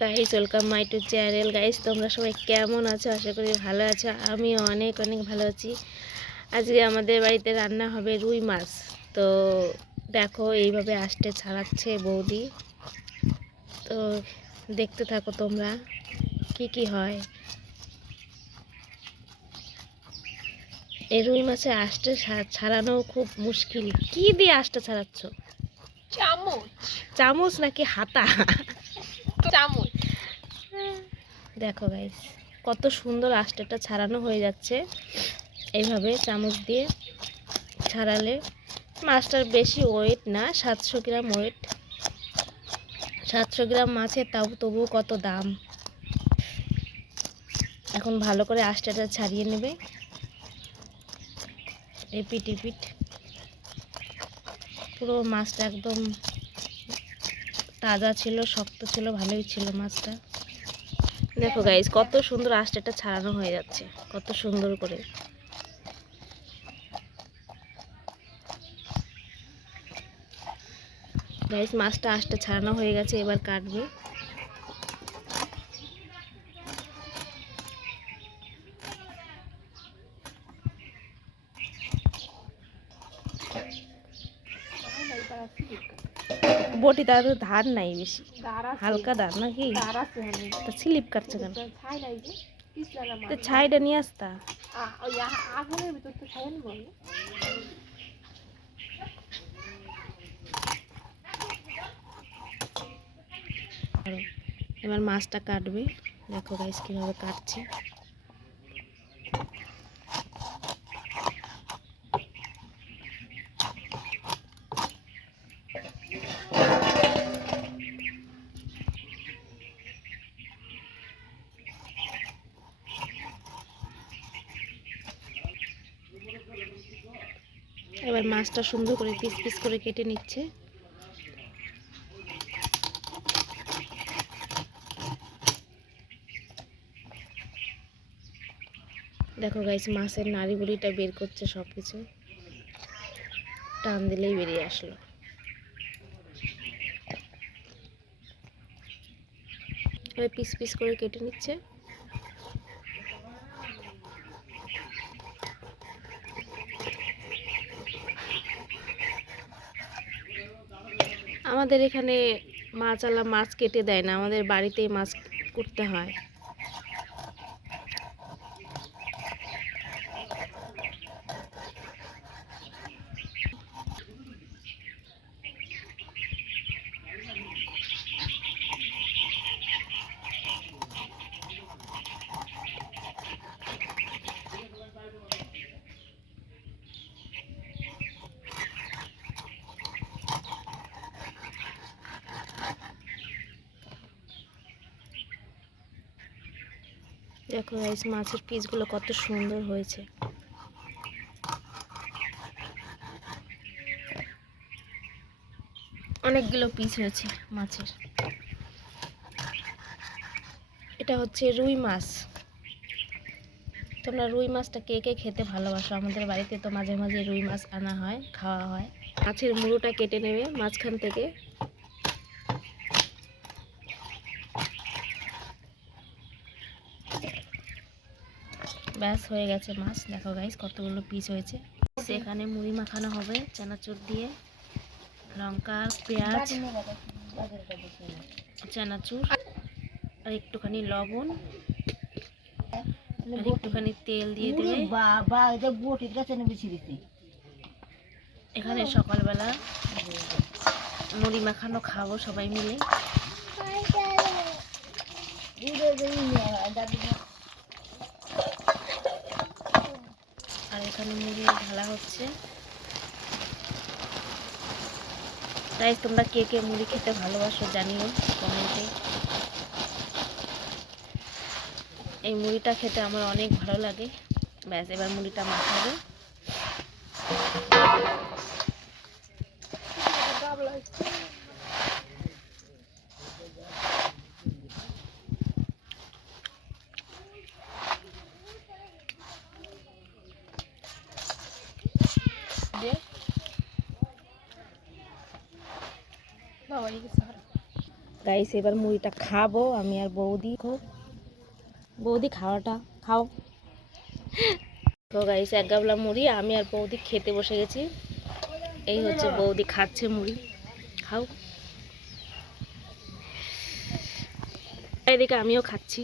Guys, welcome my to channel. Guys, তোমরা সবাই কেমন আছো? আশা করি ভালো আছো। আমি অনেক অনেক ভালো আছি। আজকে আমাদের বাড়িতে রান্না হবে রুই মাছ। তো দেখো, এইভাবে আস্তে ছাড়াচ্ছে বৌদি। তো দেখতে থাকো তোমরা কি কি হয়। এই রুই মাছে আস্তে ছাড়ানো খুব মুশকিল। কি দিয়ে আস্তে ছাড়াচ্ছ? চামচ। চামচ নাকি হাতা? চামচ। দেখো গাইস, কত সুন্দর আস্তেটা ছাড়ানো হয়ে যাচ্ছে। এইভাবে চামচ দিয়ে ছাড়ালে মাছটার বেশি ওয়েট না, 700 গ্রাম ওয়েট। 700 গ্রাম মাছের তবুও কত দাম। এখন ভালো করে আস্তেটা ছাড়িয়ে নেবে, এপিট এপিট। পুরো মাছটা একদম তাজা ছিল, শক্ত ছিল, ভালোই ছিল মাছটা। দেখো গাইস, কত সুন্দর আস্তেটা ছাড়ানো হয়ে যাচ্ছে, কত সুন্দর করে। গাইস, মাছটা আস্তে ছাড়ানো হয়ে গেছে, এবার কাটবে। বটি তার তো ধার নাই বেশি, হালকা ধার নাকি? তা স্লিপ কাটছে কেন? তো ছাইটা নিয়ে আসতা। এবার মাছটা কাটবে। দেখো গাইস কিভাবে কাটছে। এবার মাছটা সুন্দর করে পিস পিস করে কেটে নিচ্ছে। দেখো গাইস, মাছের নাড়িভুড়িটা বের করছে, সব কিছু টান দিলেই বেরিয়ে আসলো। এবার পিস পিস করে কেটে নিচ্ছে। আমাদের এখানে মাছওয়ালা মাছ কেটে দেয় না, আমাদের বাড়িতেই মাছ করতে হয়। দেখো গাইস, মাছের পিসগুলো কত সুন্দর হয়েছে। অনেকগুলো পিস হয়েছে মাছের। এটা হচ্ছে রুই মাছ। তোমরা রুই মাছটা কে কে খেতে ভালোবাসো? আমাদের বাড়িতে তো মাঝে মাঝে রুই মাছ আনা হয়, খাওয়া হয়। মাছের মুড়োটা কেটে নেবে মাঝখান থেকে। ব্যাস হয়ে গেছে মাছ। দেখো গাইস, কতগুলো পিস হয়েছে। সেখানে মুড়ি মাখানো হবে চানাচুর দিয়ে, লঙ্কা, পেঁয়াজ, চানাচুর, আর একটুখানি লবণ, আর একটুখানি তেল দিয়ে দেবে। এখানে সকালবেলা মুড়ি মাখানো খাবো সবাই মিলে। আর এখানে মুড়ি ঢালা হচ্ছে। তাই তোমরা কে কে মুড়ি খেতে ভালোবাসো জানিও কমেন্টে। এই মুড়িটা খেতে আমার অনেক ভালো লাগে। ব্যাস, এবার মুড়িটা মাখাবে। গাইস এবার মুড়িটা খাবো আমি আর বৌদি। বৌদি খাওয়াটা খাও। তো গাইস এক গাবলা মুড়ি আমি আর বৌদি খেতে বসে গেছি। এই হচ্ছে বৌদি খাচ্ছে মুড়ি, খাও। এদিকে আমিও খাচ্ছি।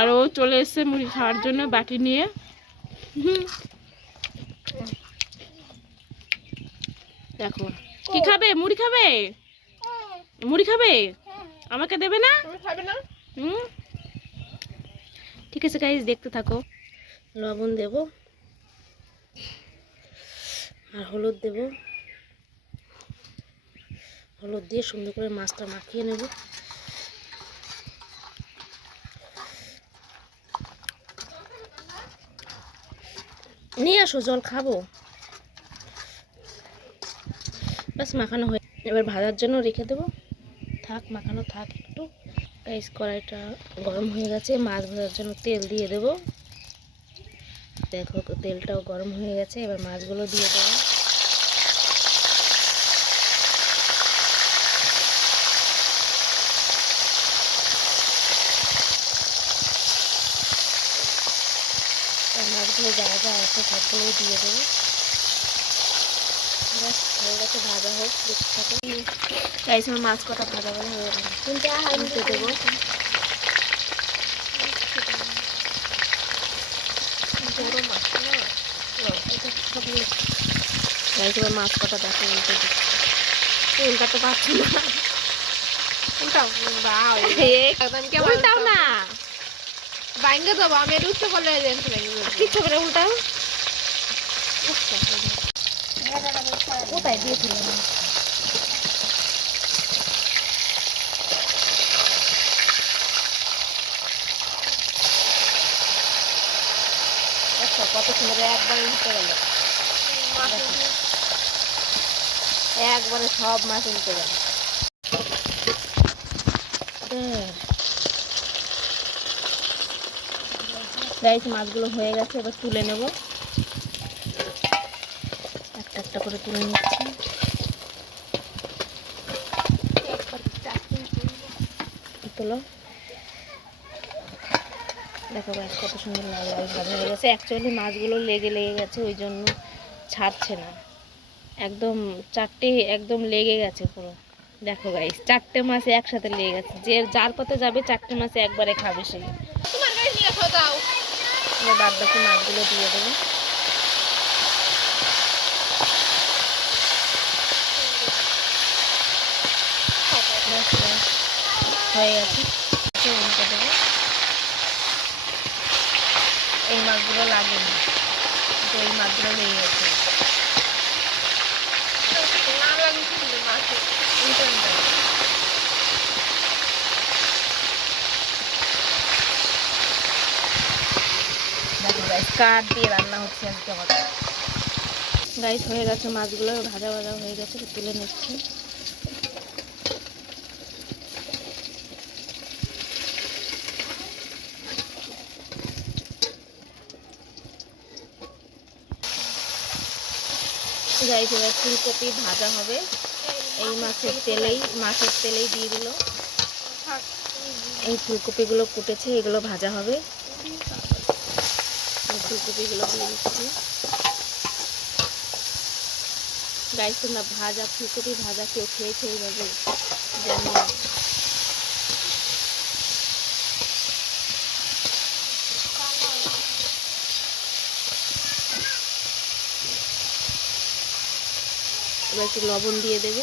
আর ও চলে এসছে মুড়ি খাওয়ার জন্য বাটি নিয়ে। দেখো কি খাবে, মুড়ি খাবে, মুড়ি খাবে, আমাকে দেবে না? ঠিক আছে গাইস দেখতে থাকো। লবণ দেব আর হলুদ দেব, হলুদ দিয়ে সুন্দর করে মাছটা মাখিয়ে নেব। নিয়ে আসো জল খাবো। বাস মাখানো হয়ে, এবার ভাজার জন্য রেখে দেবো। থাক মাখানো থাক একটু। গাইস কড়াইটা গরম হয়ে গেছে, মাছ ভাজার জন্য তেল দিয়ে দেব। দেখো তেলটাও গরম হয়ে গেছে, এবার মাছগুলো দিয়ে দেবো। মাছগুলো যা যা আছে সবগুলো দিয়ে দেবো। হয়ে গেছে, ভাজা হোক, দেখতে থাকো। গাইস আমার মাছ কটা ভাজা ভাজা হয়ে গেছে, তুলতে দেবো। গাইস এবার মাছ কটা দেখো, উল্টে দিচ্ছি। উল্টাতে পারছি না, উল্টাও না, বাইঙ্গে যাবো আমি এটা উঠতে পারলে কিচ্ছু করে উল্টাও। কোথায় দিয়েছিলাম? কত সুন্দর একবারে উঠতে গেল, একবারে সব মাছ উঠতে গেল। গাইস মাছগুলো হয়ে গেছে, এবার তুলে নেব। একটা একটা করে তুলে নিচ্ছি। তুলো, দেখো গাইস কত সুন্দর লাল লাল ভাজা হয়ে গেছে। অ্যাকচুয়ালি মাছগুলো লেগে গেছে, ওই জন্য ছাড়ছে না। একদম চারটে একদম লেগে গেছে পুরো। দেখো গাইস 4টে মাছ একসাথে লেগে গেছে। যে যার পথে যাবে 4টে মাছ একবারে খাবে সেই। এবার বাদ বাকি মাছগুলো দিয়ে দেবো। হয়ে গেছে, উল্টে দেবো। এই মাছগুলো লাগেনি, কিন্তু এই মাছগুলো লেগে গেছে। দেখো গাইস কাঠ দিয়ে রান্না হচ্ছে আজকে আমাদের। গাইস হয়ে গেছে মাছগুলো ভাজা ভাজা হয়ে গেছে, তুলে নিচ্ছি। গাইস এবার ফুলকপি ভাজা হবে এই মাছের তেলেই দিয়ে দিল। এই ফুলকপিগুলো কুটেছে, এগুলো ভাজা হবে। ফুলকপিগুলো দিয়ে দিচ্ছি। গাইস তোমরা ভাজা ফুলকপি ভাজা কেউ খেয়েছে এইভাবে? জানি না। এবার একটু লবণ দিয়ে দেবে,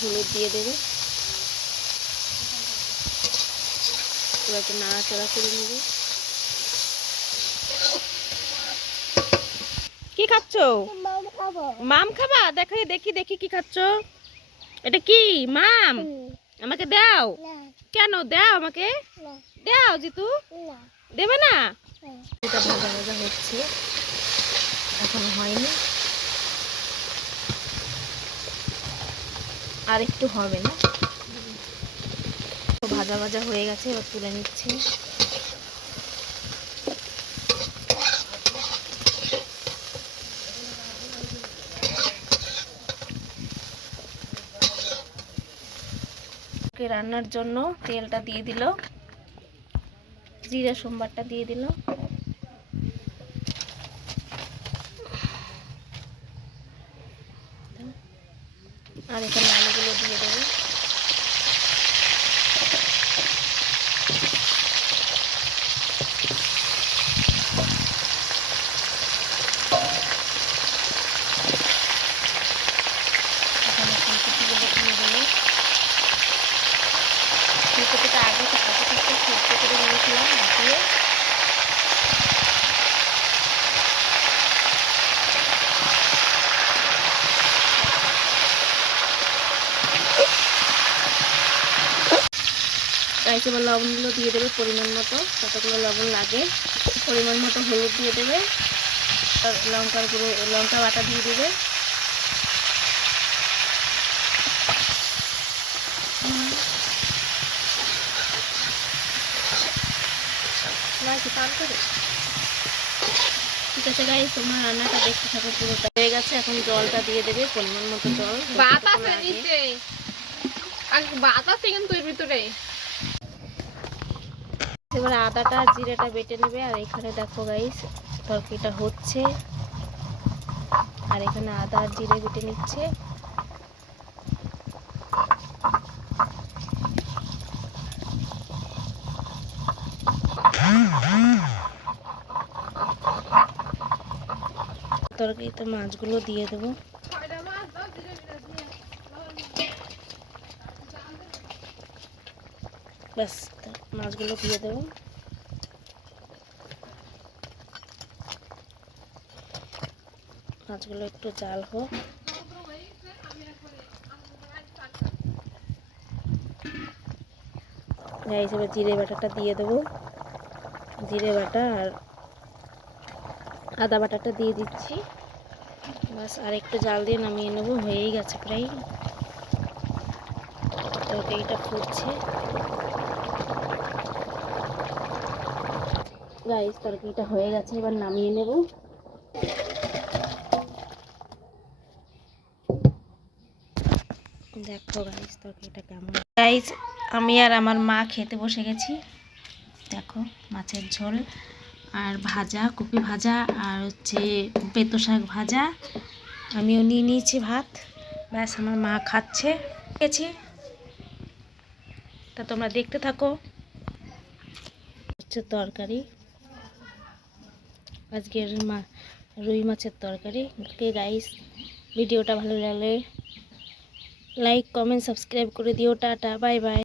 হলুদ দিয়ে দেবে। এবার একটু নাড়াচাড়া করে নেবে। কি খাচ্ছ? মাম খাবা? দেখি দেখি দেখি কি খাচ্ছ। এটা কি মাম? আমাকে দাও। কেন দাও আমাকে? দাও জিতু। দেবে না? এটা ভাজা ভাজা হচ্ছে, এখনো হয়নি, আর একটু হবে না। ভাজা ভাজা হয়ে গেছে, এবার তুলে নিচ্ছি। রান্নার জন্য তেলটা দিয়ে দিল, জিরা সোমবারটা দিয়ে দিল, আর এখানে আলুগুলো দিয়ে দেবো। এখানে ফুলকপিগুলো দিয়ে দেবো। ফুলকপিটা আগে থেকে সেদ্ধ করে নিয়েছিলাম দিয়ে। গাইস এবার লবণগুলো দিয়ে দেবে পরিমাণ মতো, কতগুলো লবণ লাগে, পরিমাণ মতো হলুদ দিয়ে দেবে, আর লঙ্কার গুঁড়ো, লঙ্কা বাটা দিয়ে দেবে। ঠিক আছে গাইস, তোমরা রান্নাটা দেখতে থাকো, পুরোটা হয়ে গেছে। এখন জলটা দিয়ে দেবে পরিমাণ মতো জল। ভাত আছে নিচে, আর ভাত আছে কিন্তু এর ভিতরে। এবার আদাটা আর জিরাটা বেটে নেবে। আর এখানে দেখো গাইস তরকারিটা হচ্ছে, আর এখানে আদা আর জিরে বেটে নিচ্ছে। তরকারিতে মাছগুলো দিয়ে দেবো। ব্যাস, মাছগুলো দিয়ে দেবো। মাছগুলো একটু জাল হোক। গাইস এবার জিরে বাটাটা দিয়ে দেবো, জিরে বাটা আর আদা বাটাটা দিয়ে দিচ্ছি। বাস, আর একটু জাল দিয়ে নামিয়ে নেবো। হয়েই গেছে প্রায়, তরকারিটা ফুটছে। গাইস তরকারিটা হয়ে গেছে, এবার নামিয়ে নেব। দেখো গাইস তরকারিটা কেমন। গাইস আমি আর আমার মা খেতে বসে গেছি। দেখো মাছের ঝোল আর ভাজা, কপি ভাজা, আর হচ্ছে পেতো শাক ভাজা। আমিও নিয়ে নিয়েছি ভাত। ব্যাস, আমার মা খাচ্ছে গেছি। তা তোমরা দেখতে থাকো। হচ্ছে তরকারি, আজকের রুই মাছের তরকারি। ওকে গাইস, ভিডিওটা ভালো লাগলে লাইক, কমেন্ট, সাবস্ক্রাইব করে দিও। Tata, bye bye.